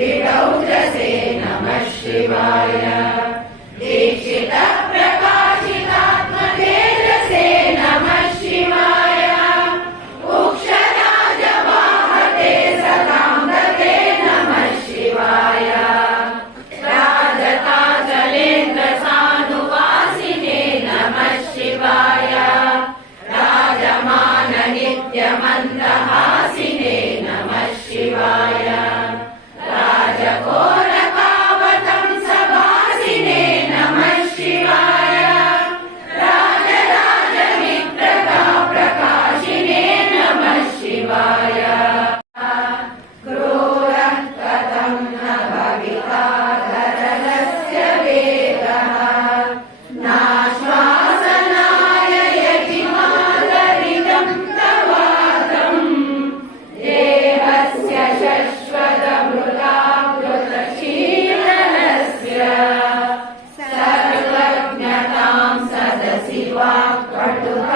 विरौद्रसे नमः शिवाय दीक्षित प्रकाशितात्मधेरसे नमः शिवाय उक्षराजवाहते सकान्दते नमः शिवाय राजताजलेन्द्रसानुवासिने नमः शिवाय राजमाननित्यमन्दः ಶಿವ ಕಟುಕ